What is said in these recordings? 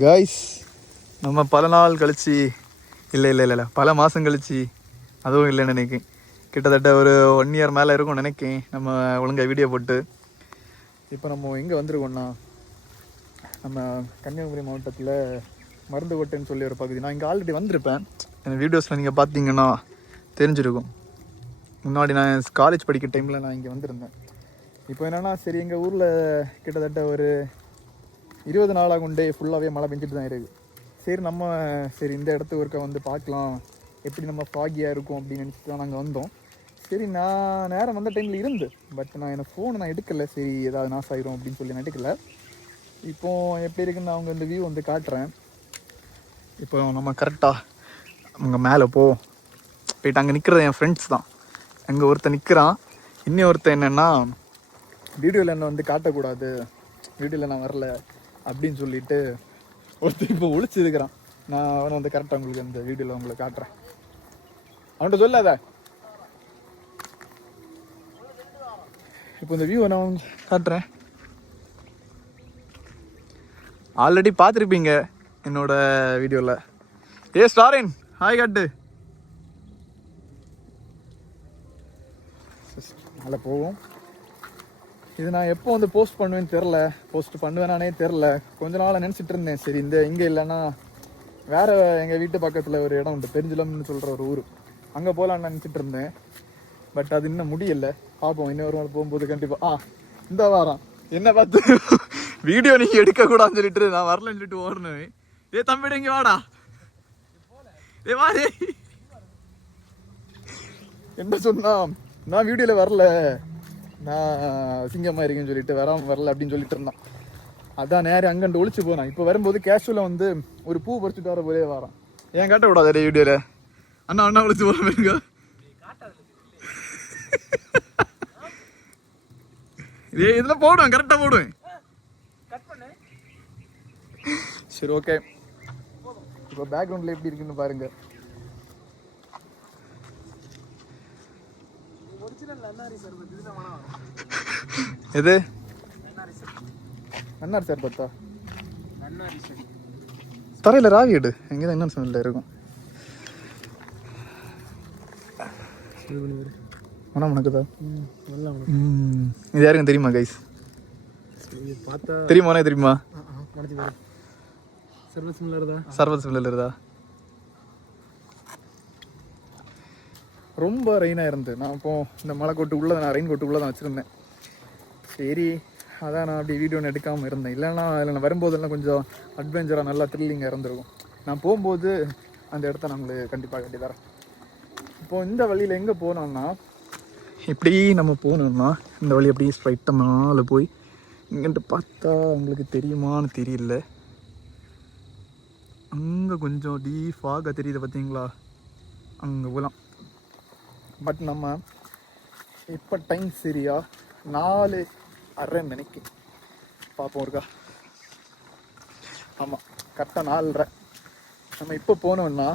Guys, நம்ம பல நாள் கழிச்சு இல்லை பல மாதம் கழிச்சு, அதுவும் இல்லைன்னு நினைக்கிறேன், கிட்டத்தட்ட ஒரு 1 இயர் மேலே இருக்கும்னு நினைக்கிறேன் நம்ம ஒழுங்காக வீடியோ போட்டு. இப்போ நம்ம எங்கே வந்திருக்கோம்னா, நம்ம கன்னியாகுமரி மாவட்டத்தில் மருந்துக்கோட்டைன்னு சொல்லி ஒரு பகுதி. நான் இங்கே ஆல்ரெடி வந்திருப்பேன், என் வீடியோஸில் நீங்கள் பார்த்தீங்கன்னா தெரிஞ்சிருக்கும். முன்னாடி நான் காலேஜ் படிக்கிற டைமில் நான் இங்கே வந்திருந்தேன். இப்போ என்னென்னா, சரி எங்கள் ஊரில் கிட்டத்தட்ட ஒரு 20 நாளாக கொண்டே ஃபுல்லாகவே மழை பெஞ்சிட்டு தான் இருக்குது. சரி இந்த இடத்துக்கு ஒருக்க வந்து பார்க்கலாம், எப்படி நம்ம ஃபாகியாக இருக்கும் அப்படின்னு நினச்சிட்டு தான் நாங்கள் வந்தோம். சரி, நான் நேரம் வந்த டைமில் இருந்து, பட் எனக்கு ஃபோனை நான் எடுக்கலை. சரி ஏதாவது நாசம் ஆயிரும் அப்படின்னு சொல்லி நான் எடுக்கலை. இப்போது எப்படி இருக்குன்னு நான் அவங்க இந்த வியூ வந்து காட்டுறேன். இப்போ நம்ம கரெக்டாக அங்கே மேலே போயிட்டு அங்கே நிற்கிறது என் ஃப்ரெண்ட்ஸ் தான். அங்கே ஒருத்தன் நிற்கிறான், இன்னும் ஒருத்தன் என்னென்னா வீடியோவில் என்ன வந்து காட்டக்கூடாது, வீடியோவில் நான் வரல அப்படின்னு சொல்லிட்டு ஒருத்தர் இப்போ ஒழிச்சிருக்கிறான். நான் அவனை வந்து கரெக்டாக உங்களுக்கு அந்த வீடியோவில் உங்களுக்கு காட்டுறேன். அவன்கிட்ட சொல்லாத. இப்போ இந்த வியூவை நான் காட்டுறேன். ஆல்ரெடி பார்த்துருப்பீங்க என்னோட வீடியோவில். ஸ்டாரின் ஹாய் காட்டு. நல்லா போவோம். இது நான் எப்போ வந்து போஸ்ட் பண்ணுவேனானே தெரில. கொஞ்ச நாள் நினச்சிட்டு இருந்தேன், சரி இந்த இங்கே இல்லைன்னா வேறு எங்கள் வீட்டு பக்கத்தில் ஒரு இடம் உண்டு, பெருஞ்சிலம்னு சொல்கிற ஒரு ஊர், அங்கே போகலான்னு நினச்சிட்டு இருந்தேன். பட் அது இன்னும் முடியலை. பார்ப்போம், இன்னொரு நாள் போகும்போது கண்டிப்பாக. இந்த வாரம் என்ன பார்த்து வீடியோ நீங்கள் எடுக்கக்கூடாதுன்னு சொல்லிட்டு நான் வரலன்னு சொல்லிட்டு ஓடணும். தம்பிட இங்கே வாடா. வாடே. என்ன சொன்னா, நான் வீடியோவில் வரல, நான் சிங்கமாக இருக்குன்னு சொல்லிட்டு வரல அப்படின்னு சொல்லிட்டு இருந்தான். அதான் நேரம் அங்கண்டு ஒழிச்சு போனான். இப்போ வரும்போது கேஷுவலாக வந்து ஒரு பூ பறிச்சுட்டு வர போதே வரான். ஏன் காட்ட விடாத வீடியோவில். அண்ணா ஒழிச்சு போகிற மாதிரிங்க. இதில் போடுவேன், கரெக்டாக போடுவேன். சரி ஓகே. இப்போ பேக்ரவுண்டில் எப்படி இருக்குன்னு பாருங்க. எது நன்னாரி சார் பார்த்தா தரையில் ராவி எடு. எங்கேதான் என்ன ஸ்மெல்ல இருக்கும். மனம் உனக்குதா? இது யாருக்கும் தெரியுமா கைஸ்? தெரியுமா? தெரியுமா? சர்வத் ஸ்மெல்லருதா? ரொம்ப ரெயினாக இருந்து நான் இப்போ இந்த மழை கோட்டு உள்ளே நான் ரெயின் கோட்டு உள்ளே தான் வச்சுருந்தேன். சரி அதான் நான் அப்படி வீடியோ எடுக்காமல் இருந்தேன். இல்லைன்னா அதில் நான் வரும்போதெல்லாம் கொஞ்சம் அட்வென்ச்சராக நல்லா த்ரில்லிங்காக இருந்திருக்கும். நான் போகும்போது அந்த இடத்த நான் உங்களுக்கு கண்டிப்பாக கட்டி தரேன். இப்போது இந்த வழியில் எங்கே போனோம்னா, இப்படி நம்ம போகணுன்னா இந்த வழி அப்படியே ஸ்ட்ரைட்டாக மேலே போய் இங்கிட்டு பார்த்தா உங்களுக்கு தெரியுமான்னு தெரியல, அங்கே கொஞ்சம் டீஃபாக தெரியுது பார்த்தீங்களா, அங்கே போகலாம். பட் நம்ம இப்போ டைம் சரியா 4:30 மணிக்கு பார்ப்போம் இருக்கா. ஆமாம், கரெக்டாக 4:30. நம்ம இப்போ போனோம்னா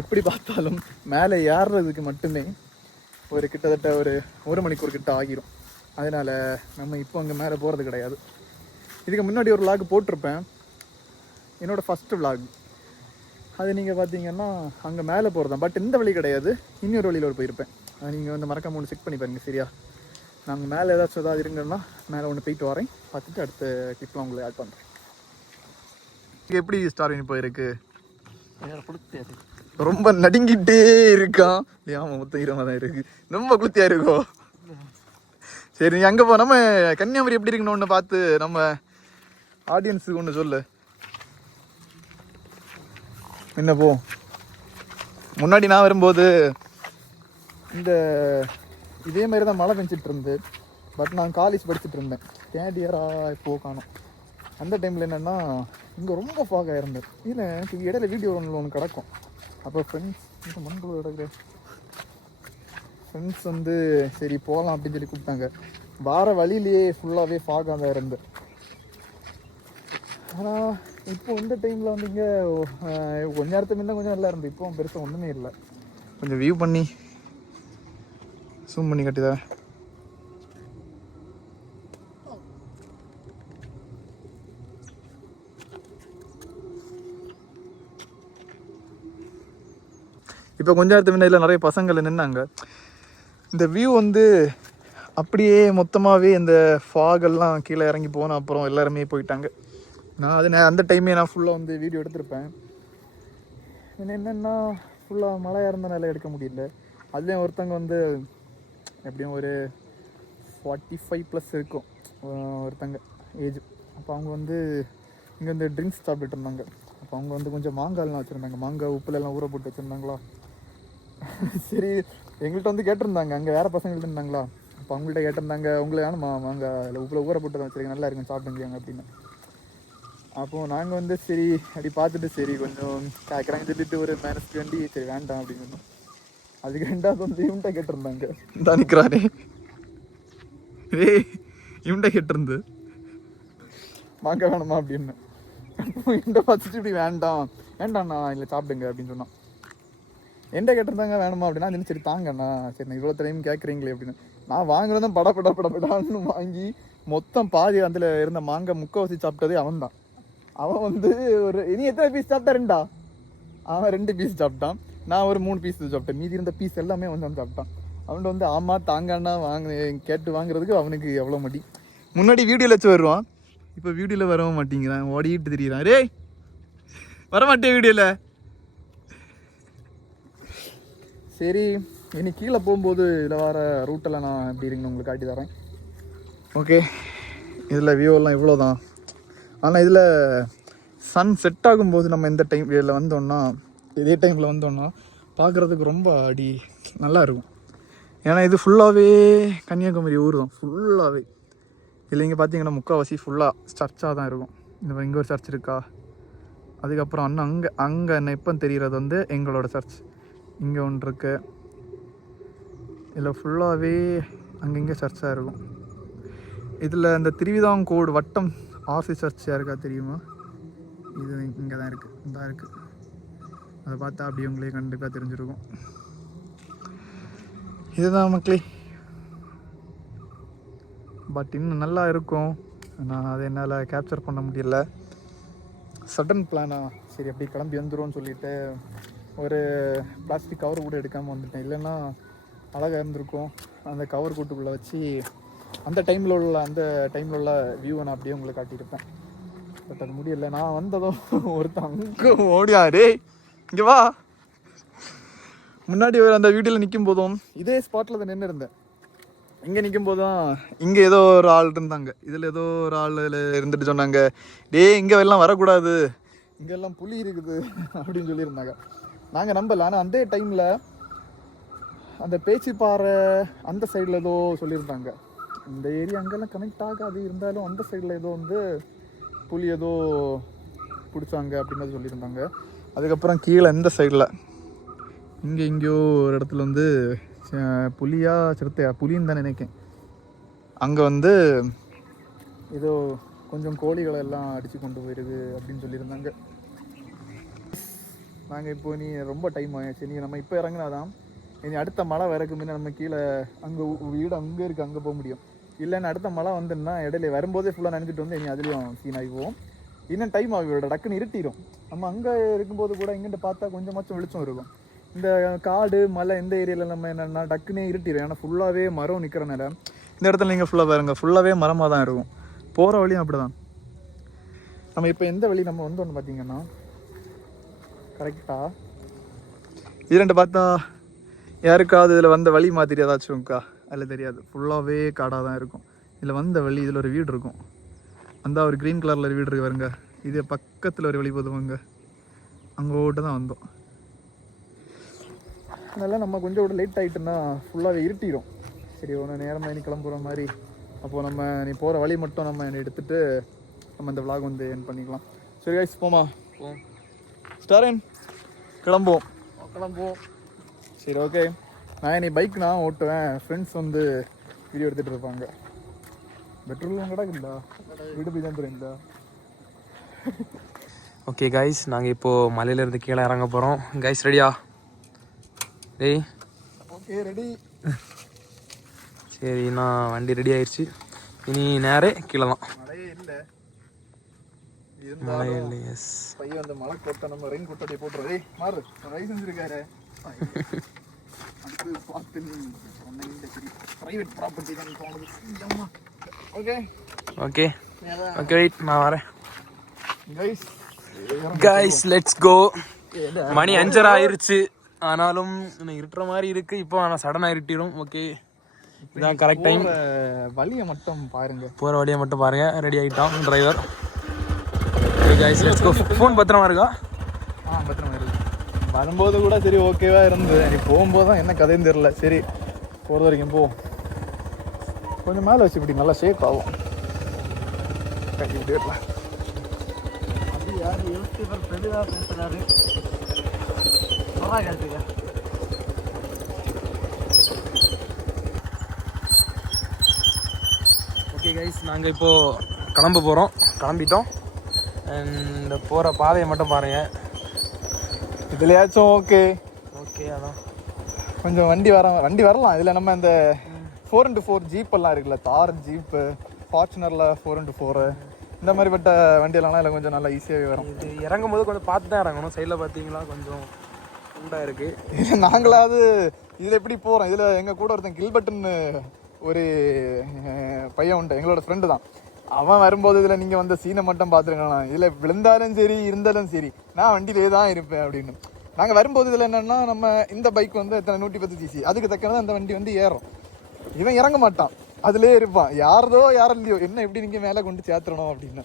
எப்படி பார்த்தாலும் மேலே ஏறுறதுக்கு மட்டுமே ஒரு கிட்டத்தட்ட ஒரு 1 மணிக்கூர் கிட்ட ஆகிரும். அதனால் நம்ம இப்போ அங்கே மேலே போகிறது கிடையாது. இதுக்கு முன்னாடி ஒரு விளாக் போட்டிருப்பேன், என்னோடய ஃபஸ்ட்டு விளாக். அது நீங்கள் பார்த்தீங்கன்னா அங்கே மேலே போகிறது தான். பட் இந்த வழி கிடையாது, இன்னொரு வழியில் போயிருப்பேன். அது நீங்கள் வந்து மறக்காம ஒன்று செக் பண்ணி பாருங்கள் சரியா. நாங்கள் மேலே ஏதாச்சும் இருங்கன்னா மேலே ஒன்று போயிட்டு வரேன், பார்த்துட்டு அடுத்த கிளிப்லாம் உங்களை ஆட் பண்ணுறேன். இங்கே எப்படி ஸ்டார் போயிருக்கு? ரொம்ப நடுங்கிட்டே இருக்கான். ஆமாம், மொத்தம் ஈரமாக தான் இருக்குது, ரொம்ப குளுத்தியாக இருக்கும். சரி நீ அங்கே நம்ம கன்னியாகுமரி எப்படி இருக்குன்னு ஒன்று பார்த்து நம்ம ஆடியன்ஸுக்கு ஒன்று சொல்லு. என்ன போ, முன்னாடி நான் வரும்போது இதே மாதிரி தான் மழை பெஞ்சிட்டு இருந்து. பட் நான் காலேஜ் படிச்சுட்டு இருந்தேன், தேர்ட் இயராக இப்போது காணும். அந்த டைமில் என்னென்னா இங்கே ரொம்ப ஃபாகாக இருந்தது. இல்லை எனக்கு இடையில வீடியோ ஒன்று கிடக்கும். அப்போ ஃப்ரெண்ட்ஸ் வந்து சரி போகலாம் அப்படின்னு சொல்லி கூப்பிட்டாங்க. வார வழியிலேயே ஃபுல்லாகவே ஃபாகாக தான் இருந்தது. ஆனால் இப்போ இந்த டைமில் வந்து இங்கே கொஞ்ச நேரத்துக்கு முன்ன கொஞ்சம் நல்லா இருந்து, இப்போ பெருசாக ஒன்றுமே இல்லை. கொஞ்சம் வியூ பண்ணி ஜூம் பண்ணி கட்டிதா. இப்போ கொஞ்ச நேரத்து முன்னாடியில் நிறைய பசங்கள் நின்னாங்க. இந்த வியூ வந்து அப்படியே மொத்தமாகவே இந்த ஃபாகெல்லாம் கீழே இறங்கி போன அப்புறம் எல்லாருமே போயிட்டாங்க. நான் அந்த டைமே நான் ஃபுல்லாக வந்து வீடியோ எடுத்திருப்பேன். என்னென்னா ஃபுல்லாக மழையாக இருந்தனால எடுக்க முடியல. அதுலேயும் ஒருத்தவங்க வந்து எப்படியும் ஒரு 45+ இருக்கும் ஒருத்தங்க ஏஜ். அப்போ அவங்க வந்து இங்கே வந்து ட்ரிங்க்ஸ் சாப்பிட்டுட்டு இருந்தாங்க. அப்போ அவங்க வந்து கொஞ்சம் மாங்காய்லாம் வச்சுருந்தாங்க. மாங்காய் உப்புலெல்லாம் ஊற போட்டு வச்சுருந்தாங்களா. சரி எங்கள்கிட்ட வந்து கேட்டிருந்தாங்க, அங்கே வேறு பசங்கள்ட்ட இருந்தாங்களா. அப்போ அவங்கள்ட்ட கேட்டிருந்தாங்க, உங்களை வேணுமா மாங்காய் இல்லை உப்பில் ஊற போட்டு தான் வச்சுருக்கேன், நல்லா இருக்கும் சாப்பிட்டுங்க அப்படின்னு. அப்போது நாங்கள் வந்து சரி அப்படி பார்த்துட்டு சரி கொஞ்சம் கேட்குறாங்க சொல்லிட்டு ஒரு மேனஸ்க்கு வேண்டி சரி வேண்டாம் அப்படின்னு. அதுக்கு ரெண்டாவது வந்து இவன்ட்ட கேட்டிருந்தாங்க, தான் நிற்கிறானே இவன்ட்ட கேட்டிருந்து மாங்காய் வேணுமா அப்படின்னு. இவன்ட்ட பார்த்துட்டு இப்படி வேண்டாம் வேண்டாண்ணா இல்லை சாப்பிடுங்க அப்படின்னு சொன்னான். என்கிட்ட கேட்டிருந்தாங்க வேணுமா அப்படின்னா, அது சரி தாங்கண்ணா, சரி நான் இவ்வளோ டைம் கேட்குறீங்களே அப்படின்னு. நான் வாங்குறதும் படப்படான்னு வாங்கி மொத்தம் பாதி அதில் இருந்த மாங்காய் முக்கால்வாசி சாப்பிட்டதே அவன் தான். அவன் வந்து ஒரு இனி எத்தனை பீஸ் சாப்பிட்டாருண்டா, அவன் 2 பீஸ் சாப்பிட்டான், நான் ஒரு 3 பீஸ் சாப்பிட்டேன். மீதி இருந்த பீஸ் எல்லாமே வந்து அவன் சாப்பிட்டான். அவன்கிட்ட வந்து ஆமாம் தாங்கண்ணா கேட்டு வாங்குறதுக்கு அவனுக்கு எவ்வளோ மடி. முன்னாடி வீடியோவில் வச்சு வருவான், இப்போ வீடியோவில் வரவும் மாட்டேங்கிறான், ஓடிட்டு தெரியுறான். ரே வரமாட்டேன் வீடியோவில். சரி இனி கீழே போகும்போது இதில் வர ரூட்டெல்லாம் நான் எப்படி இருக்குன்னு உங்களுக்கு காட்டி தரேன். ஓகே, இதில் வியூவெல்லாம் இவ்வளோ தான். ஆனால் இதில் சன் செட் ஆகும்போது நம்ம இந்த டைம் இதில் வந்தோம்னா, இதே டைமில் வந்தோம்னா பார்க்குறதுக்கு ரொம்ப அடி நல்லா இருக்கும். ஏன்னா இது ஃபுல்லாகவே கன்னியாகுமரி ஊர் தான் ஃபுல்லாகவே. இல்லை இங்கே பார்த்தீங்கன்னா முக்கால்வாசி ஃபுல்லாக சர்ச்சாக தான் இருக்கும். இந்த இங்கே ஒரு சர்ச் இருக்கா, அதுக்கப்புறம் அங்கே என்ன இப்போ தெரிகிறது வந்து எங்களோட சர்ச் இங்கே ஒன்று இருக்கு. இதில் ஃபுல்லாகவே அங்கங்கே சர்ச்சாக இருக்கும். இதில் இந்த திருவிதாங்கோடு வட்டம் ஆர்சி சர்ச் யாருக்கா தெரியுமா? இது இங்கே தான் இருக்குது, இந்த இருக்குது. அதை பார்த்தா அப்படி உங்களே கண்டிப்பாக தெரிஞ்சிருக்கும். இதுதான் மக்களே. பட் இன்னும் நல்லா இருக்கும், நான் அதை என்னால் கேப்சர் பண்ண முடியல. சடன் பிளானா சரி அப்படி கிளம்பி வந்துடும் சொல்லிவிட்டு ஒரு பிளாஸ்டிக் கவர் கூட எடுக்காமல் வந்துட்டேன். இல்லைன்னா அழகாக இருந்திருக்கும். அந்த கவர் கூட்டுக்குள்ளே வச்சு அந்த டைமில் உள்ள வியூவை நான் அப்படியே உங்களுக்கு காட்டியிருப்பேன். பட் அது முடியலை. நான் வந்ததும் ஒருத்தன் அங்கே ஓடியாரே இங்கே வா. முன்னாடி அந்த வீடியோவில் நிற்கும் போதும் இதே ஸ்பாட்டில் தான் நின்று இருந்தேன். இங்கே நிற்கும் போது தான் இங்கே ஏதோ ஒரு ஆள் இருந்தாங்க. இதில் ஏதோ ஒரு ஆள் இருந்துட்டு சொன்னாங்க, இங்கே எல்லாம் வரக்கூடாது, இங்கெல்லாம் புலி இருக்குது அப்படின்னு சொல்லியிருந்தாங்க. நாங்கள் நம்பலை. ஆனால் அந்த டைமில் அந்த பேச்சிப்பாறை அந்த சைடில் ஏதோ சொல்லியிருந்தாங்க, இந்த ஏரியா அங்கெல்லாம் கனெக்ட் ஆகாது, இருந்தாலும் அந்த சைடில் ஏதோ வந்து புலி ஏதோ பிடிச்சாங்க அப்படின்னு சொல்லியிருந்தாங்க. அதுக்கப்புறம் கீழே இந்த சைடில் இங்கேயோ ஒரு இடத்துல வந்து புலியா சிறுத்தையா புலின்னு தான் நினைக்கேன், அங்கே வந்து ஏதோ கொஞ்சம் கோழிகளை எல்லாம் அடித்து கொண்டு போயிடுது அப்படின்னு சொல்லியிருந்தாங்க. நாங்கள் இப்போ நீ ரொம்ப டைம் ஆகிடுச்சு, நீ நம்ம இப்போ இறங்கினாதான் இனி அடுத்த மழை வரக்கு முன்னே நம்ம கீழே அங்கே வீடு அங்கே இருக்குது அங்கே போக முடியும். இல்லைன்னு அடுத்த மழை வந்துன்னா இடையில வரும்போதே ஃபுல்லாக நினைச்சிட்டு வந்து இனி அதுலேயும் சீனாகிவோம். இன்னும் டைம் ஆகிவிட டக்குன்னு இருட்டிடும். நம்ம அங்கே இருக்கும்போது கூட இங்கிட்ட பார்த்தா கொஞ்சமாச்சும் வெளிச்சம் இருக்கும். இந்த காடு மலை இந்த ஏரியாவில் நம்ம என்னென்னா டக்குன்னே இருட்டிடும். ஏன்னா ஃபுல்லாகவே மரம் நிற்கிறனால. இந்த இடத்துல நீங்கள் ஃபுல்லாக பாருங்க, ஃபுல்லாகவே மரமாக தான் இருக்கும். போகிற வழியும் அப்படி தான். நம்ம இப்போ எந்த வழி நம்ம வந்தோன்னு பார்த்தீங்கன்னா கரெக்டாக இரண்டு பார்த்தா யாருக்காவது இதில் வந்த வழி மாதிரி ஏதாச்சும் இருக்கா? அதில் தெரியாது, ஃபுல்லாகவே காடாக தான் இருக்கும். இதில் வந்த வழி, இதில் ஒரு வீடு இருக்கும், அந்த ஒரு க்ரீன் கலரில் வீடு இருக்கு பாருங்க, இது பக்கத்தில் ஒரு வழி போதுவாங்க, அங்கோட்டு தான் வந்தோம். அதனால் நம்ம கொஞ்சம் கூட லேட் ஆகிட்டோன்னா ஃபுல்லாகவே இருட்டிடும். சரி ஒன்று நேரமாக இனி கிளம்புற மாதிரி. அப்போது நம்ம நீ போகிற வழி மட்டும் நம்ம எடுத்துகிட்டு நம்ம இந்த விளாக் வந்து என் பண்ணிக்கலாம். சரி கைஸ் போமா ஸ்டாரன் கிளம்புவோம். சரி ஓகே. நான் நீ பைக் நான் ஓட்டுவேன், ஃப்ரெண்ட்ஸ் வந்து வீடியோ எடுத்துகிட்டு இருப்பாங்க. பெட்ரோல் கிடக்குங்களா, வீடு போய் தான் தெரியுங்களா. ஓகே கைஸ், நாங்கள் இப்போது மலையிலேருந்து கீழே இறங்க போகிறோம். கைஸ் ரெடியா? டேய் ஓகே ரெடி. சரி, நான் வண்டி ரெடி ஆயிடுச்சு. இனி நேரே கீழே தான். மழையே இல்லை, இருந்தாலும் பையன் வந்து மழை கோட்டை நம்ம ரெயின் கோட்டை போட்டுருவோம். ஏய் மாறு லைசன்ஸ் இருக்காரு அது பார்த்து நீ பிரைவேட் ப்ராப்பர்ட்டி தான் தோணுது. ஓகே ஓகே ஓகே வெயிட் நான் வரேன். Guys guys let's go. மணி 5:30 ஆயிருச்சு. ஆனாலும் இருட்டுற மாதிரி இருக்கு. இப்போ ஆனால் சடனாக இருட்டிடும். ஓகே இதான் கரெக்ட் டைம். வழியை மட்டும் பாருங்க, போகிற வழியை மட்டும் பாருங்க. ரெடி ஆகிட்டான் driver. Guys let's go. Phone பத்திரமா இருக்கா? பத்திரமா இருக்கு. வரும்போது கூட சரி ஓகேவா இருந்தது. நீ போகும்போது தான் என்ன கதைன்னு தெரியல. சரி போகிறது வரைக்கும் போ. கொஞ்சம் மேலே வச்சு இப்படி நல்லா ஷேக் ஆகும். கட்டிக்கிட்டே ஓகே கைஸ் நாங்கள் இப்போது கிளம்பிட்டோம். இந்த போகிற பாதையை மட்டும் பாருங்கள். இதுலையாச்சும் ஓகே ஓகே அதான் கொஞ்சம் வண்டி வரலாம். இதில் நம்ம இந்த 4x4 ஜீப்பெல்லாம் இருக்குல்ல, தார் ஜீப்பு, ஃபார்ச்சுனரில் 4x4 இந்த மாதிரிப்பட்ட வண்டியெல்லாம் இதில் கொஞ்சம் நல்லா ஈஸியாகவே வரும். இது இறங்கும் போது கொஞ்சம் பார்த்து தான் இறங்கணும். சைடில் பார்த்தீங்களா கொஞ்சம் உண்டாக இருக்குது. இது நாங்களாவது இதில் எப்படி போகிறோம். இதில் எங்கள் கூட ஒருத்தன் கில்பட்டுன்னு ஒரு பையன் உண்டு, எங்களோட ஃப்ரெண்டு தான். அவன் வரும்போது இதில் நீங்கள் வந்து சீனை மட்டும் பார்த்துருக்கலாம். இதில் விழுந்தாலும் சரி இருந்தாலும் சரி நான் வண்டியிலே தான் இருப்பேன் அப்படின்னு. நாங்கள் வரும்போது இதில் என்னென்னா நம்ம இந்த பைக் வந்து எத்தனை 110 cc அதுக்கு தக்கனதான் அந்த வண்டி வந்து ஏறும். இவன் இறங்க மாட்டான், அதிலே இருப்பான். யாரோ என்ன எப்படி நீங்கள் மேலே கொண்டு சேர்த்துறணும் அப்படின்னு.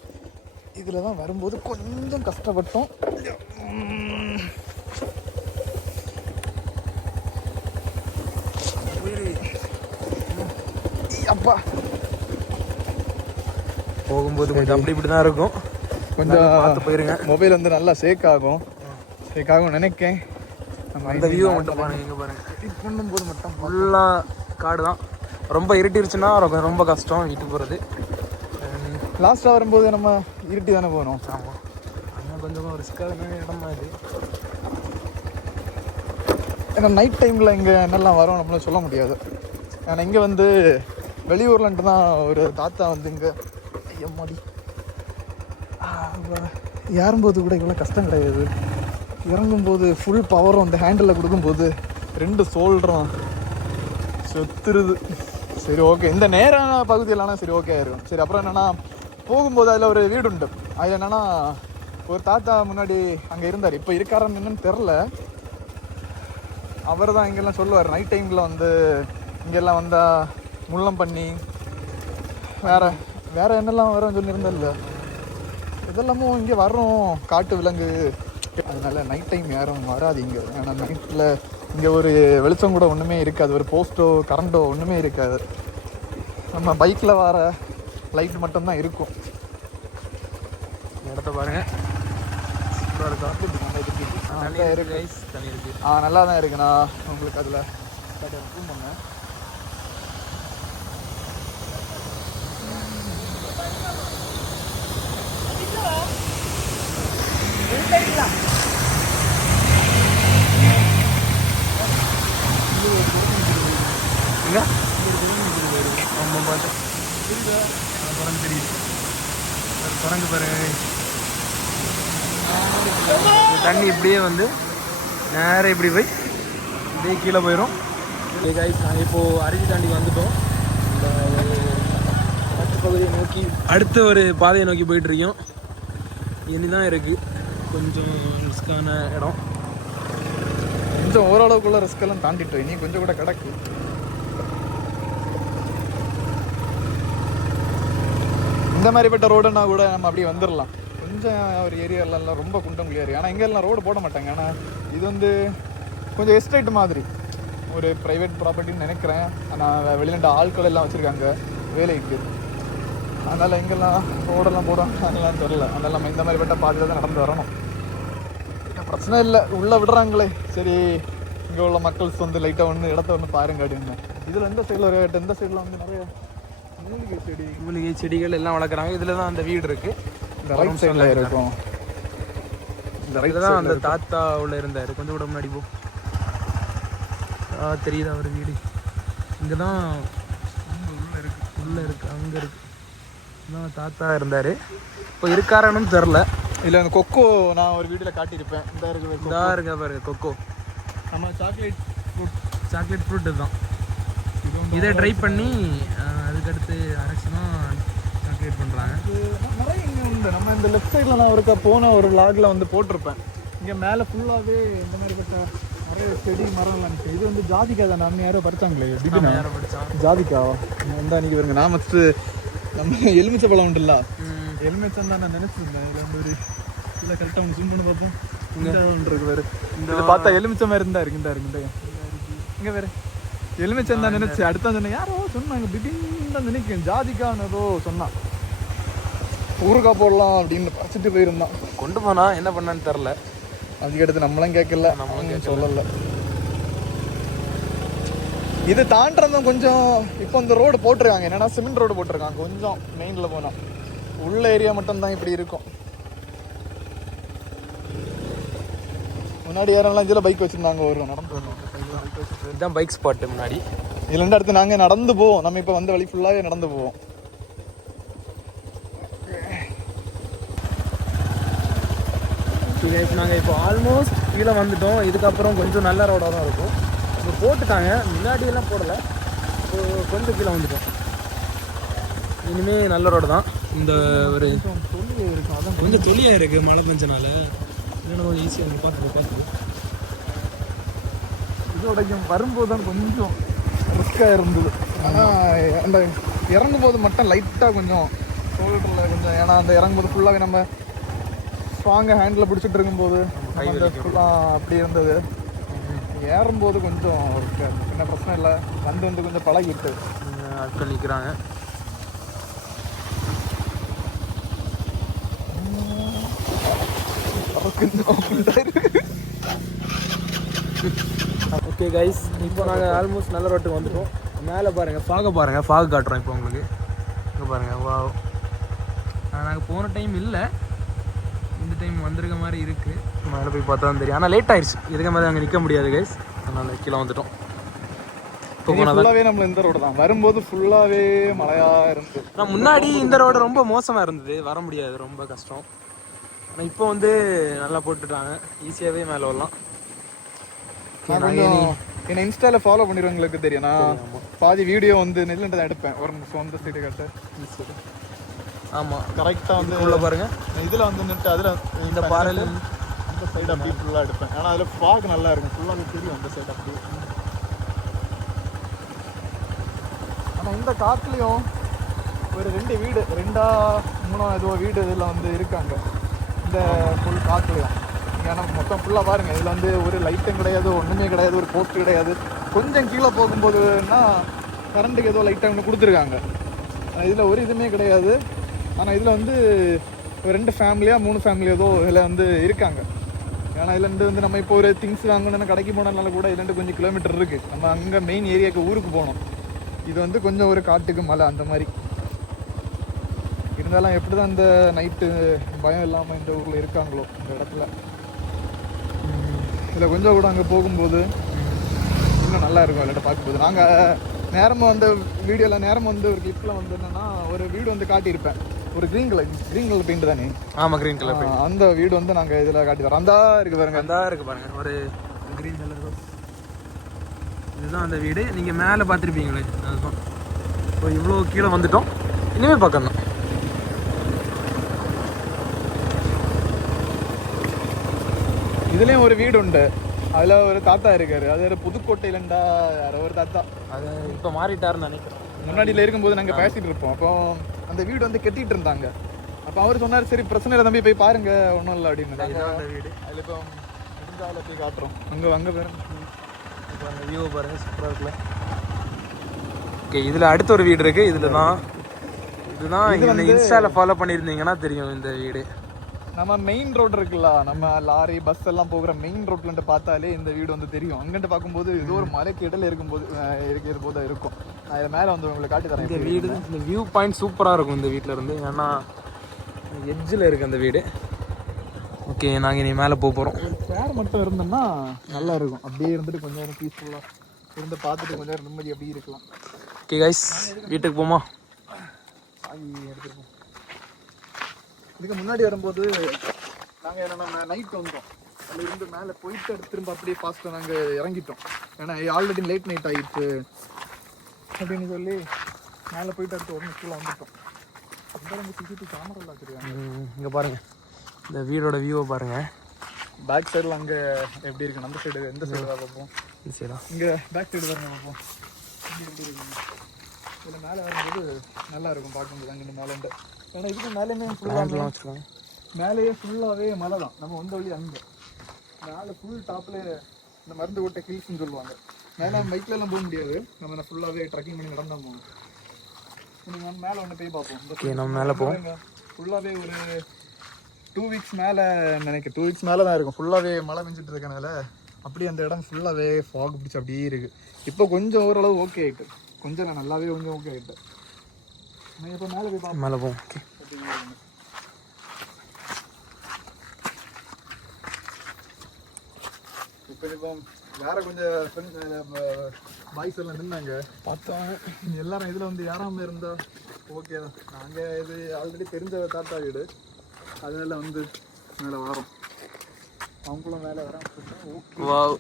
இதில் தான் வரும்போது கொஞ்சம் கஷ்டப்பட்டோம். அப்பா போகும்போது கொஞ்சம் அப்படி இப்படி தான் இருக்கும். கொஞ்சம் பார்த்து போயிருங்க. மொபைல் வந்து நல்லா ஷேக் ஆகும் நினைக்கேன். அந்த வியூவை மட்டும் பாருங்க. இங்கே பாருங்க, எடிட் பண்ணும்போது மட்டும் ஃபுல்லாக காடு தான். ரொம்ப இருட்டிருச்சுன்னா ரொம்ப கஷ்டம் வீட்டுக்கு போகிறது. லாஸ்ட்டாக வரும்போது நம்ம இருட்டி தானே போகணும். ஆமாம், ஆனால் கொஞ்சம் ரிஸ்க்கான இடமா இது. ஏன்னா நைட் டைமில் இங்கே என்னெல்லாம் வரும் நம்மளால சொல்ல முடியாது. ஏன்னா இங்கே வந்து வெளியூர்லன்ட்டு தான் ஒரு தாத்தா வந்து இங்கே ஐயம்மாடி ஏறும்போது கூட இவ்வளோ கஷ்டம் கிடையாது. இறங்கும்போது ஃபுல் பவரும் அந்த ஹேண்டில் கொடுக்கும்போது 2 ஷோல்டரும் செத்துருது. சரி ஓகே, இந்த நேரான பகுதியிலானா சரி ஓகே ஆயிருக்கும். சரி அப்புறம் என்னென்னா போகும்போது அதில் ஒரு வீடு உண்டு. அதில் என்னென்னா ஒரு தாத்தா முன்னாடி அங்கே இருந்தார். இப்போ இருக்காரன்னு என்னன்னு தெரில. அவர் தான் இங்கெல்லாம் சொல்லுவார், நைட் டைமில் வந்து இங்கெல்லாம் வந்தால் முள்ளம் பண்ணி வேறு என்னெல்லாம் வரும் சொல்லியிருந்ததில்ல. இதெல்லாமும் இங்கே வரும் காட்டு விலங்கு. அதனால நைட் டைம் யாரும் வராது இங்கே. ஏன்னா நைட்டில் இங்கே ஒரு வெளிச்சம் கூட ஒன்றுமே இருக்காது, ஒரு போஸ்ட்டோ கரண்ட்டோ ஒன்றுமே இருக்காது. நம்ம பைக்கில் வர லைட் மட்டும்தான் இருக்கும். இடத்த பாருங்கள், நல்லா இருக்கு. நல்லா தான் இருக்குண்ணா. உங்களுக்கு அதில் ரூம் பண்ணேன். குரங்கு பாரு, தண்ணி இப்படியே வந்து நேரம் இப்படி போய் இப்படியே கீழே போயிடும். நாங்கள் இப்போது அருவி தாண்டி வந்துட்டோம். இந்த வடக்கு பகுதியை நோக்கி அடுத்த ஒரு பாதையை நோக்கி போயிட்டுருக்கோம். இனிதான் இருக்குது கொஞ்சம் ரிஸ்கான இடம். கொஞ்சம் ஓரளவுக்குள்ள ரிஸ்கெல்லாம் தாண்டிட்டு இனி கொஞ்சம் கூட கிடக்கு. இந்த மாதிரிப்பட்ட ரோடுன்னா கூட நம்ம அப்படியே வந்துடலாம். கொஞ்சம் ஒரு ஏரியாலெல்லாம் ரொம்ப குண்டம் ஏரியா. ஆனால் இங்கெல்லாம் ரோடு போட மாட்டாங்க. ஆனால் இது வந்து கொஞ்சம் எஸ்டேட் மாதிரி ஒரு ப்ரைவேட் ப்ராப்பர்ட்டின்னு நினைக்கிறேன். ஆனால் வெளிநாட்டு ஆட்கள் எல்லாம் வச்சுருக்காங்க வேலைக்கு. அதனால் எங்கெல்லாம் ரோடெல்லாம் போடுவாங்கலாம் தெரில. அதனால் நம்ம இந்த மாதிரிப்பட்ட பாதையில் தான் நடந்து வரணும். பிரச்சனை இல்லை, உள்ளே விடுறாங்களே. சரி இங்கே உள்ள மக்கள்ஸ் வந்து லைட்டாக இடத்த பாருங்க அப்படின்னு. இதில் எந்த சைடில் ஒரு இந்த சைடில் வந்து நிறைய மூலிகை செடிகள் எல்லாம் வளர்க்குறாங்க. இதில் தான் அந்த வீடு இருக்குது. இந்த ரைட் சைடில் இருக்கும். இந்த ரைட் தான் அந்த தாத்தா உள்ள இருந்தார். கொஞ்சம் கூட முன்னாடி போ, தெரியுதா அவர் வீடு. இங்கே தான் உள்ளே இருக்குது, அங்கே இருக்குது. இன்னும் தாத்தா இருந்தார். இப்போ இருக்காரான்னு தெரில. இல்லை அந்த கொக்கோ நான் ஒரு வீடியோவில் காட்டியிருப்பேன். இந்த இருக்க பாருங்க கொக்கோ. நம்ம சாக்லேட் ஃப்ரூட் இதுதான். இதை ட்ரை பண்ணி அதுக்கடுத்து அரைச்சி தான் சாக்லேட் பண்ணுறாங்க. நிறைய இங்கே உண்டு. நம்ம இந்த லெஃப்ட் சைடில் நான் ஒருக்கா போன ஒரு லாகில் வந்து போட்டிருப்பேன். இங்கே மேலே ஃபுல்லாகவே இந்த மாதிரிப்பட்ட நிறைய செடி மரம்லாம் இருந்துச்சு. இது வந்து ஜாதிக்காய் தான். நம்ம யாரோ பறிச்சாங்களே யாரோ பறிச்சான் ஜாதிக்காவா வந்தா நீங்கள் வருங்க. நான் ஃபஸ்ட்டு நம்ம எலுமிச்சை பழம் உண்டுல்ல, எலுமிச்சம் தான் நான் நினச்சிருந்தேன். இதில் வந்து ஒரு இல்லை கரெக்டாக ஒன்று ஜூம் பண்ணி பார்த்தோம். இங்கே வேறு இந்த பார்த்தா எலுமிச்சை மாதிரி இருந்தா இருக்கு. இங்கே வேறு எலுமிச்சம் தான் நினைச்சு அடுத்த சொன்னேன். யாரோ சொன்னாங்க திடீர்னு தான் நினைக்கிறேன் ஜாதிக்கான்னு ஏதோ சொன்னான். ஊறுகாய் போடலாம் அப்படின்னு பறிச்சுட்டு போயிருந்தான். கொண்டு போனா என்ன பண்ணான்னு தெரில. அதுக்கடுத்து நம்மளும் கேட்கல, நம்மளும் சொல்லலை. இது தாண்டதும் கொஞ்சம் இப்போ இந்த ரோடு போட்டிருக்காங்க. என்னன்னா சிமெண்ட் ரோடு போட்டிருக்காங்க. கொஞ்சம் மெயினில் போனால் உள்ள ஏரியா மட்டும்தான் இப்படி இருக்கும். முன்னாடி யாரெல்லாம் இதில் பைக் வச்சுருந்தாங்க. ஒரு நடந்து வரணும். இதுதான் பைக் ஸ்பாட்டு முன்னாடி. இதுலேருந்து அடுத்து நாங்கள் நடந்து போவோம். நம்ம இப்போ வந்த வழி ஃபுல்லாகவே நடந்து போவோம். நாங்கள் இப்போ ஆல்மோஸ்ட் கீழே வந்துட்டோம். இதுக்கப்புறம் கொஞ்சம் நல்ல ரோடாக தான் இருக்கும். இப்போ போட்டுட்டாங்க, முன்னாடியெல்லாம் போடலை. இப்போ கொஞ்சம் கீழே வந்துட்டோம். இனிமேல் நல்ல ரோடு தான். இந்த ஒரு கொஞ்சம் தொழியாக இருக்குது மழை பெஞ்சனால. இல்லைன்னா கொஞ்சம் ஈஸியாக இருக்கும். பார்த்துக்கோ. இதோடையும் வரும்போது தான் கொஞ்சம் ரிஸ்காக இருந்தது. ஆனால் அந்த இறங்கும்போது மட்டும் லைட்டாக கொஞ்சம் ஷோல்டரில் கொஞ்சம், ஏன்னா அந்த இறங்கும்போது ஃபுல்லாகவே நம்ம ஸ்ட்ராங்காக ஹேண்டில் பிடிச்சிட்டு இருக்கும்போது ஃபுல்லாக அப்படி இருந்தது. ஏறும்போது கொஞ்சம் என்ன பிரச்சனை இல்லை. வந்து கொஞ்சம் பழகிட்டு ஆட்கள் நிற்கிறாங்க. ஓகே கைஸ், இப்போ நாங்கள் ஆல்மோஸ்ட் நல்ல ரோட்டுக்கு வந்துட்டோம். மேலே பாருங்கள், ஃபாகு காட்டுறோம் இப்போ உங்களுக்கு. இங்கே பாருங்கள், வா. நாங்கள் போன டைம் இல்லை, இந்த டைம் வந்திருக்க மாதிரி இருக்குது. மேலே போய் பார்த்தா தான் தெரியும். ஆனால் லேட் ஆயிடுச்சு. இதுக்கு மாதிரி அங்கே நிற்க முடியாது கைஸ். அதனால் கீழே வந்துட்டோம். இப்போ ஃபுல்லாகவே நம்ம இந்த ரோடு தான். வரும்போது ஃபுல்லாகவே மழையாக இருந்தது. ஆனால் முன்னாடி இந்த ரோடு ரொம்ப மோசமாக இருந்தது, வர முடியாது, ரொம்ப கஷ்டம். ஆனால் இப்போ வந்து நல்லா போட்டுட்டாங்க, ஈஸியாகவே மேலே வரலாம். என்ன இன்ஸ்டால ஃபாலோ பண்ணிடுறவங்களுக்கு தெரியும். நான் பாதி வீடியோ வந்து நெல்லுண்டு தான் எடுப்பேன். ஒரு சொந்த சைடு கட்ட. ஆமாம், கரெக்டாக வந்து உள்ள பாருங்க. இதில் வந்து நின்று அதில் இந்த பாறையில் அந்த சைடு அப்படியே ஃபுல்லாக எடுப்பேன். ஆனால் அதில் ஃபாக் நல்லா இருக்கும். ஃபுல்லாக தெரியும் அந்த சைடு அப்படியே. ஆனால் இந்த காட்டுலேயும் ஒரு 2 வீடு 2-3 ஏதோ வீடு இதில் வந்து இருக்காங்க இந்த ஃபுல் காட்டுலையும். ஏன்னா மொத்தம் ஃபுல்லாக பாருங்கள். இதில் வந்து ஒரு லைட்டும் கிடையாது, ஒன்றுமே கிடையாது, ஒரு போஸ்ட் கிடையாது. கொஞ்சம் கீழே போகும்போதுன்னா கரண்ட்டுக்கு ஏதோ லைட்டாக ஒன்று கொடுத்துருக்காங்க. இதில் ஒரு இதுவுமே கிடையாது. ஆனால் இதில் வந்து 2 ஃபேமிலியாக 3 ஃபேமிலி ஏதோ இதில் வந்து இருக்காங்க. ஏன்னா இதுலேருந்து வந்து நம்ம இப்போ ஒரு திங்ஸ் வாங்கணும்னா கடைக்கு போனதுனால கூட இதுலேருந்து கொஞ்சம் கிலோமீட்டர் இருக்குது. நம்ம அங்கே மெயின் ஏரியாவுக்கு ஊருக்கு போகணும். இது வந்து கொஞ்சம் ஒரு காட்டுக்கு மலை அந்த மாதிரி இருந்தாலும் எப்படி தான் இந்த நைட்டு பயம் இல்லாமல் இந்த ஊரில் இருக்காங்களோ இந்த இடத்துல. இதில் கொஞ்சம் கூட அங்கே போகும்போது இன்னும் நல்லா இருக்கும் இல்லாட்ட பார்க்கும்போது. நாங்கள் நேரமாக வந்து வீடியோவில் நேரம் வந்து ஒரு கிளிப்பில் வந்து என்னென்னா ஒரு வீடு வந்து காட்டியிருப்பேன். ஒரு க்ரீன் கலர் பெயிண்ட் தானே? ஆமாம், க்ரீன் கலர் பெயிண்ட். அந்த வீடு வந்து நாங்கள் இதில் காட்டி தரோம். அந்த இருக்குது பாருங்க, அந்த இருக்குது பாருங்க, ஒரு க்ரீன் கலர். இதுதான் அந்த வீடு. நீங்கள் மேலே பார்த்துருப்பீங்களே, அதுதான். இப்போ இவ்வளோ கீழே வந்துட்டோம். இனிமேல் பார்க்கணும். இதுலேயும் ஒரு வீடு உண்டு. அதில் ஒரு தாத்தா இருக்காரு. அது ஒரு புதுக்கோட்டையிலண்டா யாரோ ஒரு தாத்தா. அது இப்போ மாறிட்டாருன்னு நினைக்கிறேன். முன்னாடியில் இருக்கும்போது நாங்கள் பேசிகிட்டு இருப்போம். அப்போ அந்த வீடு வந்து கட்டிகிட்டு இருந்தாங்க. அப்போ அவர் சொன்னார், சரி பிரச்சனை இல்லை தம்பி போய் பாருங்க, ஒன்றும் இல்லை அப்படின்னு. அந்த வீடு அதில் இப்போ முடிஞ்சாவில் போய் காட்டுறோம். அங்கே பாருங்க, இப்போ அந்த வியூவை பாருங்கள், சூப்பராக இருக்குல்ல. ஓகே, இதில் அடுத்த ஒரு வீடு இருக்குது. இதுதான் இந்த இன்ஸ்டாவில் ஃபாலோ பண்ணியிருந்தீங்கன்னா தெரியும் இந்த வீடு. நம்ம மெயின் ரோடு இருக்குல்ல, நம்ம லாரி பஸ் எல்லாம் போகிற மெயின் ரோட்லன்ட்டு பார்த்தாலே இந்த வீடு வந்து தெரியும். அங்கிட்டு பார்க்கும்போது இது ஒரு மலைக்கு இடையில இருக்கிற போது இருக்கும். நான் இதை மேலே வந்து உங்களுக்கு காட்டி தரேன். இந்த வீடு, இந்த வியூ பாயிண்ட் சூப்பராக இருக்கும் இந்த வீட்டில் இருந்து. ஏன்னா எட்ஜில் இருக்குது அந்த வீடு. ஓகே, நாங்கள் இனி மேலே போகிறோம். ஒரு சேர் மட்டும் இருந்தோம்னா நல்லா இருக்கும். அப்படியே இருந்துட்டு கொஞ்சம் நேரம் பீஸ்ஃபுல்லாக இருந்து பார்த்துட்டு கொஞ்சம் நேரம் நிம்மதி அப்படியே இருக்கலாம். ஓகே கைஸ், வீட்டுக்கு போமா? எடுத்துருப்போம். இதுக்கு முன்னாடி வரும்போது நாங்கள் என்னென்னா நைட் வந்தோம். அதில் இருந்து மேலே போயிட்டு திரும்ப அப்படியே ஃபாஸ்ட்டாக நாங்கள் இறங்கிட்டோம். ஏன்னா ஆல்ரெடி லேட் நைட் ஆகிடுச்சு அப்படின்னு சொல்லி மேலே போயிட்டு அடுத்து உடனே கீழே வந்துட்டோம். சிசிடிவி கேமரா வச்சுருக்காங்க. இங்கே பாருங்கள், இந்த வீடோட வியூவை பாருங்கள். பேக் சைடில் அங்கே எப்படி இருக்கு, நம்ம சைடு எந்த சைடு தான் பார்ப்போம். இந்த சைடா இங்கே பேக் சைடு பாருங்க பார்ப்போம். எப்படி இருக்குங்க இதில் மேலே வரும்போது நல்லா இருக்கும் பார்க்கும்போது. அங்கே மேலேண்டு ஏன்னா இதுக்கு மேலேயுமே ஃபுல்லாக வச்சுருக்காங்க. மேலேயே ஃபுல்லாகவே மலை தான். நம்ம வந்த வழி அங்கே மேலே ஃபுல் டாப்பில் இந்த மருந்து ஓட்ட ஹில்ஸ்ன்னு சொல்லுவாங்க. மேலே பைக்லலாம் போக முடியாது. நம்ம ஃபுல்லாகவே ட்ரக்கிங் பண்ணி நடந்தால் போவோம். நம்ம மேலே ஒன்று போய் பார்ப்போம். நம்ம மேலே போவோம். ஃபுல்லாகவே ஒரு 2 வீக்ஸ் மேலே நினைக்கிறேன். 2 வீக்ஸ் மேலே தான் இருக்கும். ஃபுல்லாகவே மழை பெஞ்சிட்டு இருக்கனால அப்படியே அந்த இடம் ஃபுல்லாகவே ஃபாக் பிடிச்சி அப்படியே இருக்குது. இப்போ கொஞ்சம் ஓரளவு ஓகே ஆகிட்டு, கொஞ்சம் நான் நல்லாவே கொஞ்சம் ஓகே ஆகிட்டு. நான் இப்போ மேலே போய் பார்ப்போம். மேலே போவோம். ஓகே, இப்போ வேற கொஞ்சம் பாய்ஸ் எல்லாம் நின்னாங்க பார்த்தோம். எல்லாரும் இதில் வந்து யாராமல் இருந்தா ஓகே தான். நாங்கள் இது ஆல்ரெடி தெரிஞ்ச தாத்தா வீடு, அதனால வந்து மேலே வரோம். அவங்களும் மேலே வரோம். வாவ்.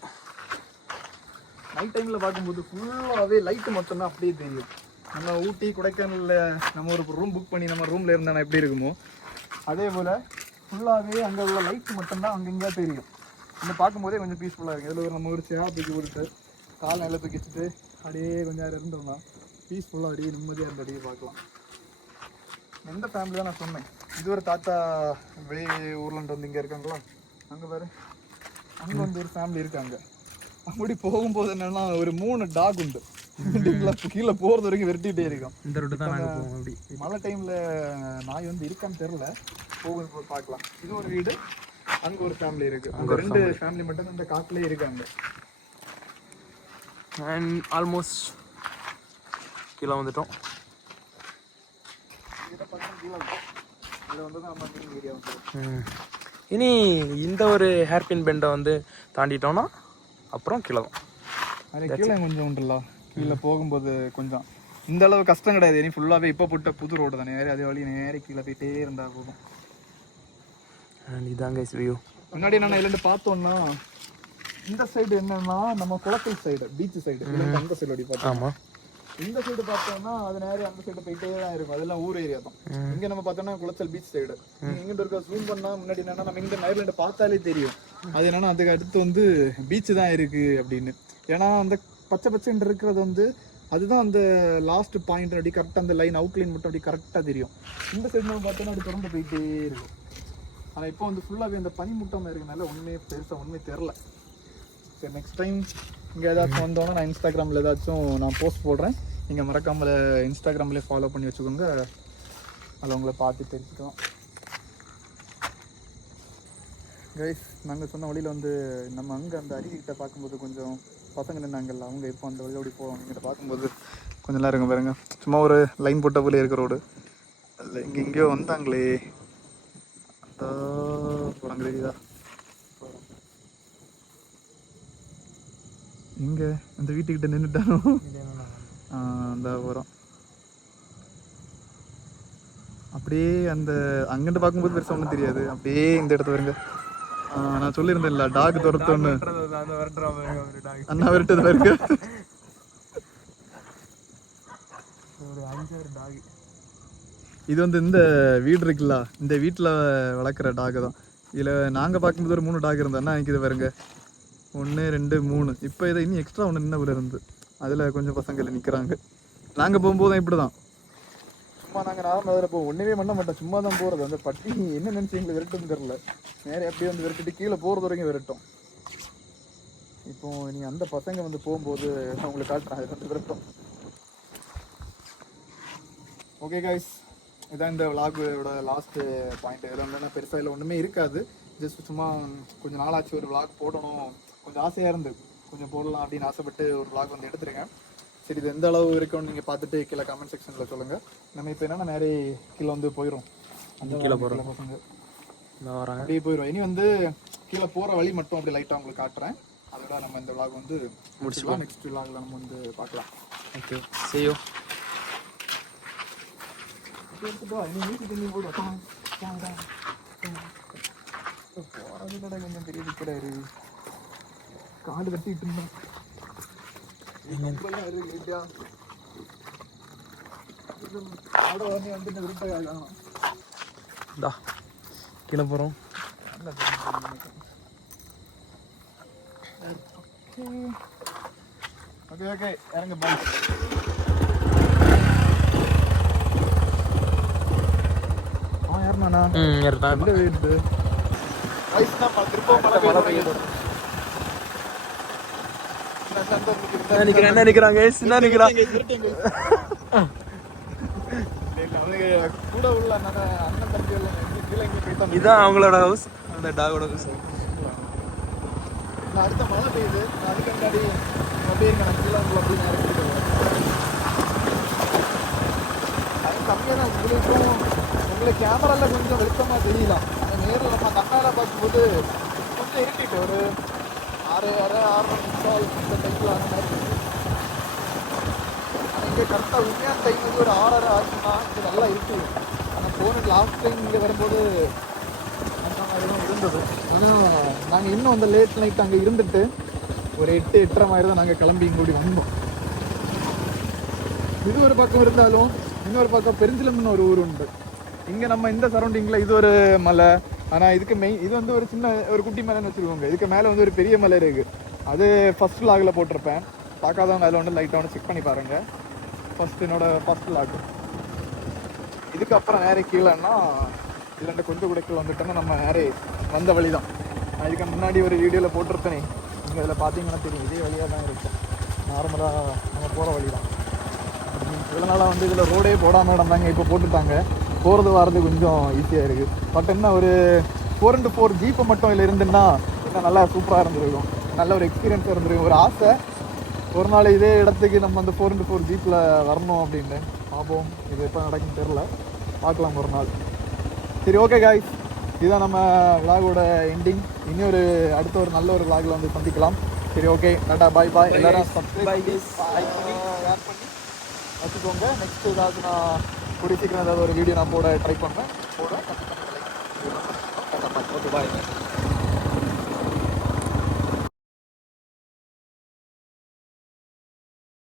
நைட் டைமில் பார்க்கும்போது ஃபுல்லாகவே லைட்டு மட்டும்தான் அப்படியே தெரியும். நம்ம ஊட்டி கொடைக்கானலில் நம்ம ஒரு ரூம் புக் பண்ணி நம்ம ரூமில் இருந்தால் எப்படி இருக்குமோ அதே போல் ஃபுல்லாகவே அங்கே உள்ள லைட்டு மட்டும்தான் அங்கங்கே தெரியும். நம்ம பார்க்கும்போதே கொஞ்சம் பீஸ்ஃபுல்லாக இருக்குது. இதில் நம்ம ஒரு சேர் தூக்கி போட்டுட்டு கால் நில தூக்கி வச்சுட்டு அப்படியே கொஞ்சம் நேரம் இருந்தோம்னா பீஸ்ஃபுல்லாக அப்படியே நிம்மதியாக இருந்த அப்படியே பார்க்கலாம். எந்த ஃபேமிலி தான் நான் சொன்னேன். இது ஒரு தாத்தா வெளி ஊர்லன்ட்டு வந்து இங்கே இருக்காங்களா, அங்கே பாரு, அங்கே வந்து ஒரு ஃபேமிலி இருக்காங்க. அப்படி போகும்போது என்னென்னா ஒரு 3 டாக் உண்டு. கீழே போகிறது வரைக்கும் வெட்டிகிட்டே இருக்கும். இந்த ரூட்டு தான் நாங்கள் போவோம். அப்படி மழை டைமில் நாய் வந்து இருக்கான்னு தெரில, போகும்போது பார்க்கலாம். இது ஒரு வீடு, அங்கே ஒரு ஃபேமிலி இருக்குது. அங்கே 2 ஃபேமிலி மட்டும் அந்த காட்டிலே இருக்காங்க. அண்ட் ஆல்மோஸ்ட் கீழே வந்துட்டோம். இனி இந்த ஒரு ஹேர்பின் பெண்டை வந்து தாண்டிட்டோம்னா அப்புறம் கீழே தான். அது கீழே கொஞ்சம் உண்டுல்ல, கீழே போகும்போது கொஞ்சம் இந்த அளவு கஷ்டம் கிடையாது. இனி ஃபுல்லாகவே இப்போ போட்ட புது ரோடு தான். நேரே அதே வழி நேரே கீழே போயிட்டே இருந்தால் போதும். இதாங்க வியூ. முன்னாடி நான் இதுலேருந்து பார்த்தோன்னா இந்த சைடு என்னன்னா நம்ம குளக்கல் சைடு, பீச் சைடு, அந்த சைடு அப்படி பார்த்தோம். ஆமாம், இந்த சைடு பார்த்தோம்னா அது நேரே அந்த சைடு போயிட்டே தான் இருக்கும். அதெல்லாம் ஊர் ஏரியா தான். இங்கே நம்ம பார்த்தோம்னா குளச்சல் பீச் சைடு. இங்கிட்ட இருக்க ஜூம் பண்ணால் முன்னாடி என்னன்னா நம்ம இங்கே நேரில் பார்த்தாலே தெரியும். அது என்னன்னா அதுக்கு அடுத்து வந்து பீச்சு தான் இருக்கு அப்படின்னு. ஏன்னா அந்த பச்சை பச்சைன்னு இருக்கிறது வந்து அதுதான் அந்த லாஸ்ட் பாயிண்ட். அப்படி கரெக்டாக அந்த லைன் அவுட்லைன் மட்டும் அப்படி கரெக்டாக தெரியும். இந்த சைடு நம்ம பார்த்தோன்னா அப்படி தொடர்ந்து போயிட்டே இருக்கும். ஆனால் இப்போ வந்து ஃபுல்லாகவே அந்த பனிமூட்டமாக இருக்கனால ஒன்றுமே பெருசாக ஒன்றுமே தெரில. சரி, நெக்ஸ்ட் டைம் இங்கே ஏதாச்சும் வந்தோன்னா நான் இன்ஸ்டாகிராமில் ஏதாச்சும் நான் போஸ்ட் போடுறேன். நீங்கள் மறக்காமல் இன்ஸ்டாகிராம்லேயே ஃபாலோ பண்ணி வச்சுக்கோங்க. அதில் உங்களை பார்த்து தெரிஞ்சுக்கலாம். கைஸ், நாங்கள் சொன்ன வழியில் வந்து நம்ம அங்கே அந்த அருவிக்கிட்ட பார்க்கும்போது கொஞ்சம் பசங்க நின்னாங்கல்ல, அவங்க இப்போ அந்த வழியோடி போவோம். எங்கிட்ட பார்க்கும்போது கொஞ்சம் நேரம் இருங்க பாருங்க. சும்மா ஒரு லைன் போட்ட போல இருக்கிற ரோடு. அதில் எங்கெங்கேயோ வந்தாங்களே, போகிறாங்களேதா எங்கே அந்த வீட்டுக்கிட்ட நின்றுட்டானோ, அந்த போகிறோம். அப்படியே அந்த அங்கிட்டு பார்க்கும்போது பெருசாக ஒன்றும் தெரியாது. அப்படியே இந்த இடத்துல வருங்க. நான் சொல்லியிருந்தேன்ல டாக் துரத்தோன்னு, அண்ணா விரட்டது பாருங்க. இது வந்து இந்த வீடு இருக்குல்ல, இந்த வீட்டில் வளர்க்குற டாக் தான். இதில் நாங்கள் பார்க்கும்போது ஒரு 3 டாக் இருந்தோன்னா எனக்கு இது பாருங்க, 1 2 3. இப்போ இதை இன்னும் எக்ஸ்ட்ரா ஒன்று இன்னும் இருந்து அதில் கொஞ்சம் பசங்க நிற்கிறாங்க. நாங்கள் போகும்போது இப்படி தான் சும்மா நாங்கள் நார்மல் அதில் போவோம். ஒன்றுமே பண்ண மாட்டோம், சும்மா தான் போகிறது. அந்த பட்டி என்ன நினச்சி எங்களை விரட்டுன்னு தெரில, நேரே அப்படியே வந்து விரட்டிட்டு கீழே போகிறது வரைக்கும் விரட்டும். இப்போ நீ அந்த பசங்க வந்து போகும்போது அவங்களை காட்டுறான், அது வந்து விரட்டும். ஓகே கைஸ், இதான் இந்த விளாகோட லாஸ்ட்டு பாயிண்ட். இதில் வந்து பெருசாக இல்லை ஒன்றுமே இருக்காது. ஜஸ்ட் சும்மா கொஞ்சம் நாளாச்சு ஒரு விளாக் போடணும், கொஞ்சம் ஆசையாக இருந்து கொஞ்சம் போடலாம் அப்படின்னு ஆசைப்பட்டு ஒரு விளாக் வந்து எடுத்துருக்கேன். சரி, இது எந்த அளவு இருக்குன்னு நீங்கள் பார்த்துட்டு கீழே கமெண்ட் செக்ஷனில் சொல்லுங்கள். நம்ம இப்போ என்னென்னா நேரே கீழே வந்து போயிடும். அந்த கீழே போகிற பசங்க அப்படியே போயிடும். இனி வந்து கீழே போகிற வழி மட்டும் அப்படி லைட்டாக உங்களுக்கு காட்டுறேன். அதோட நம்ம இந்த விளாக் வந்து முடிச்சுக்கலாம். நெக்ஸ்ட் விளாகில் நம்ம வந்து பார்க்கலாம். Okay, see you. நீ வீட்டுக்கு நீ போய்டும். போறதுல கொஞ்சம் பெரிய திக்கிறாரு காடு கட்டிட்டு இருந்தான் கீழே போகிறோம். ஓகே ஓகே இறங்க பாய். யாருண்ணா கூட உள்ள அண்ணன் தம்பி இதான் அவங்களோட ஹவுஸ், அந்த டாகோட ஹவுஸ். அடுத்த மழை பெய்யுது, அதுக்கு முன்னாடி அப்படியே கணக்கில் அப்படி நேரம் அது கம்மியாக தான் உங்களுக்கும் உங்களுக்கு கேமராவில் கொஞ்சம் வெளிச்சமாக தெரியலாம். ஆனால் நேரில் நம்ம கண்ணால் பார்க்கும்போது கொஞ்சம் இருட்டிட்டு ஒரு 6:30 6:30 இந்த டைமில் அந்த மாதிரி இருக்குது. ஆனால் இங்கே கரெக்டாக உண்மையான டைம் வந்து ஒரு 6:30 ஆச்சுன்னா இது நல்லா இருக்குது. ஆனால் போன லாஸ்ட் டைம் இங்கே வரும்போது அந்த மாதிரி தான் இருந்தது. ஆனால் நாங்கள் இன்னும் அந்த லேட் நைட் அங்கே இருந்துட்டு ஒரு 8:30 மாதிரி தான் நாங்கள் கிளம்பி இங்கூடி வந்தோம். இது ஒரு பக்கம் இருந்தாலும் இன்னொரு பக்கம் பெருஞ்சிலம்னு ஒரு ஊர் உண்டு. இங்கே நம்ம இந்த சரௌண்டிங்கில் இது ஒரு மலை, ஆனால் இதுக்கு மெயின் இது வந்து ஒரு சின்ன ஒரு குட்டி மலைன்னு வச்சுருக்கோங்க. இதுக்கு மேலே வந்து ஒரு பெரிய மலை இருக்குது. அது ஃபஸ்ட் லாகில் போட்டிருப்பேன், பார்க்காதவங்க அதில் வந்து லைட்டாக வந்து செக் பண்ணி பாருங்கள். First lock. இதுக்கப்புறம் நேரே கீழேன்னா இதுல கொஞ்சம் குடைக்குள் வந்துட்டோன்னா நம்ம நேரே வந்த வழி தான். நான் இதுக்கு முன்னாடி ஒரு வீடியோவில் போட்டிருப்பேனே, நீங்கள் இதில் பார்த்தீங்கன்னா தெரியும், இதே வழியாக தான் இருக்கும். நார்மலாக நம்ம போகிற வழி தான். இவ்வளோ நாளாக வந்து இதில் ரோடே போடாமல் இருந்தாங்க, இப்போ போட்டுட்டாங்க. போகிறது வர்றது கொஞ்சம் ஈஸியாக இருக்குது. பட் என்ன ஒரு 4x4 ஜீப்பை மட்டும் இதில் இருந்துன்னா இன்னும் நல்லா சூப்பராக இருந்திருக்கும். நல்ல ஒரு எக்ஸ்பீரியன்ஸாக இருந்திருக்கும். ஒரு ஆசை ஒரு நாள் இதே இடத்துக்கு நம்ம அந்த 4x4 ஜீப்பில் வரணும் அப்படின்னு. பார்ப்போம், இது எப்போ நடக்குன்னு தெரில, பார்க்கலாம் ஒரு நாள். சரி ஓகே காய்ஸ், இதுதான் நம்ம விலாகோட எண்டிங். இனி ஒரு அடுத்த ஒரு நல்ல ஒரு விலாகில் வந்து சந்திக்கலாம். சரி ஓகே, டாடா பாய் பாய். எல்லாரும் சப்ஸ்கிரைப் பண்ணி ஆட் பண்ணி வச்சுக்கோங்க. நெக்ஸ்ட் ஏதாவது நான் கூடிய சீக்கிரம் ஏதாவது ஒரு வீடியோ நான் போட ட்ரை பண்ணுவேன். Tata bye. ஓகே பாய்.